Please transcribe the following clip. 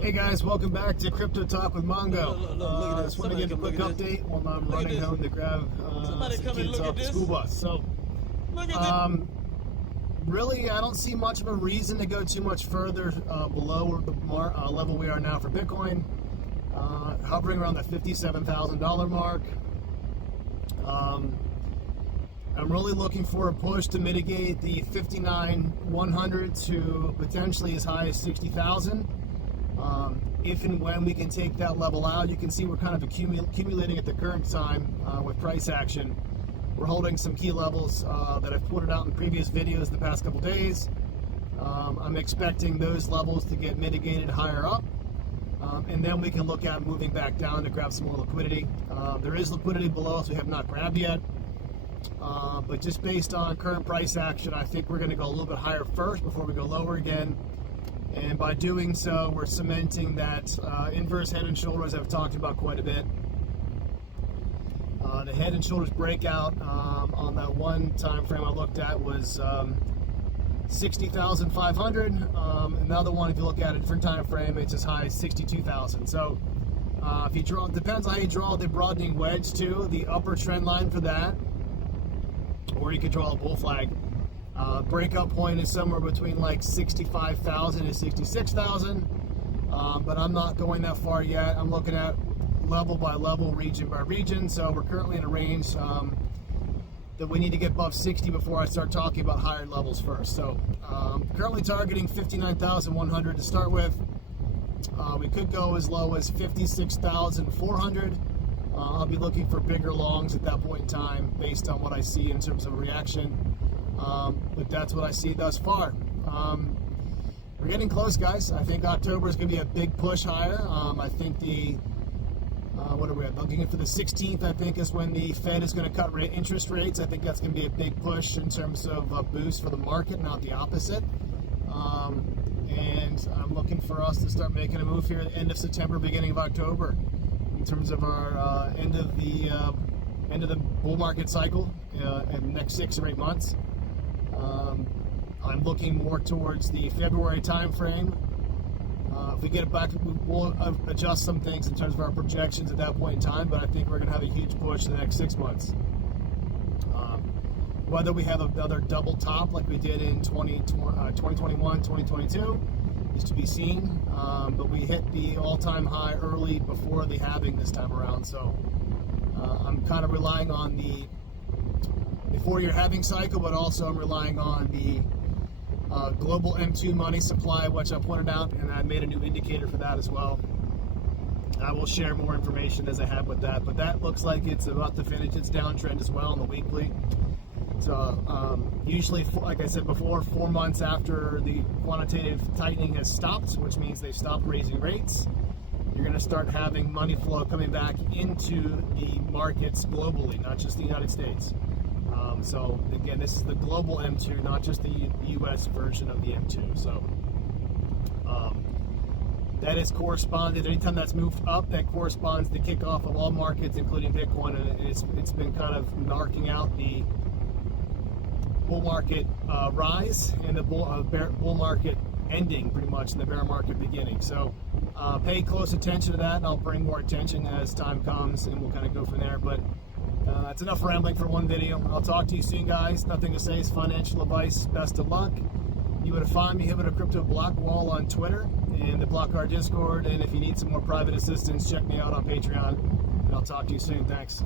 Hey guys, welcome back to Crypto Talk with Mongo. Look at Just want to give a quick update while I'm running home to grab Somebody some come and kids look off at the this. school bus. So, Look at really, I don't see much of a reason to go too much further below the level we are now for Bitcoin. Hovering around the $57,000 mark. I'm really looking for a push to mitigate the 59,100 to potentially as high as 60,000. If and when we can take that level out, you can see we're kind of accumulating at the current time with price action. We're holding some key levels that I've pointed out in previous videos the past couple days. I'm expecting those levels to get mitigated higher up. And then we can look at moving back down to grab some more liquidity. There is liquidity below us we have not grabbed yet. But just based on current price action, I think we're going to go a little bit higher first before we go lower again. And by doing so, we're cementing that inverse head and shoulders I've talked about quite a bit. The head and shoulders breakout on that one time frame I looked at was 60,500. Another one, if you look at a different time frame, it's as high as 62,000. So if you draw, depends how you draw the broadening wedge to the upper trend line for that, or you could draw a bull flag. Breakout point is somewhere between like 65,000 and 66,000, but I'm not going that far yet. I'm looking at level by level, region by region. So we're currently in a range that we need to get above 60 before I start talking about higher levels first. So currently targeting 59,100 to start with. We could go as low as 56,400. I'll be looking for bigger longs at that point in time based on what I see in terms of reaction. But that's what I see thus far. We're getting close, guys. I think October is going to be a big push higher. I think what are we at? Looking for the 16th, I think, is when the Fed is going to cut interest rates. I think that's going to be a big push in terms of a boost for the market, not the opposite. And I'm looking for us to start making a move here at the end of September, beginning of October, in terms of our end of the bull market cycle in the next 6 or 8 months. I'm looking more towards the February time frame. If we get it back, we'll adjust some things in terms of our projections at that point in time, but I think we're going to have a huge push in the next 6 months. Whether we have another double top like we did in 2021, 2022 is to be seen, but we hit the all-time high early before the halving this time around, so I'm kind of relying on the 4-year halving cycle, but also I'm relying on the global M2 money supply, which I pointed out, and I made a new indicator for that as well. I will share more information as I have with that, but that looks like it's about to finish its downtrend as well on the weekly. So usually, like I said before, 4 months after the quantitative tightening has stopped, which means they've stopped raising rates, you're going to start having money flow coming back into the markets globally, not just the United States. So again, this is the global M2, not just the US version of the M2. So that is corresponded, anytime that's moved up, that corresponds to the kickoff of all markets, including Bitcoin, and it's been kind of narking out the bull market rise and the bull market ending, pretty much, in the bear market beginning. So pay close attention to that, and I'll bring more attention as time comes, and we'll kind of go from there. But it's enough rambling for one video. I'll talk to you soon, guys. Nothing to say is financial advice. Best of luck. You would find me here at a Crypto Block Wall on Twitter and the Blockar Discord. And if you need some more private assistance, check me out on Patreon. And I'll talk to you soon. Thanks.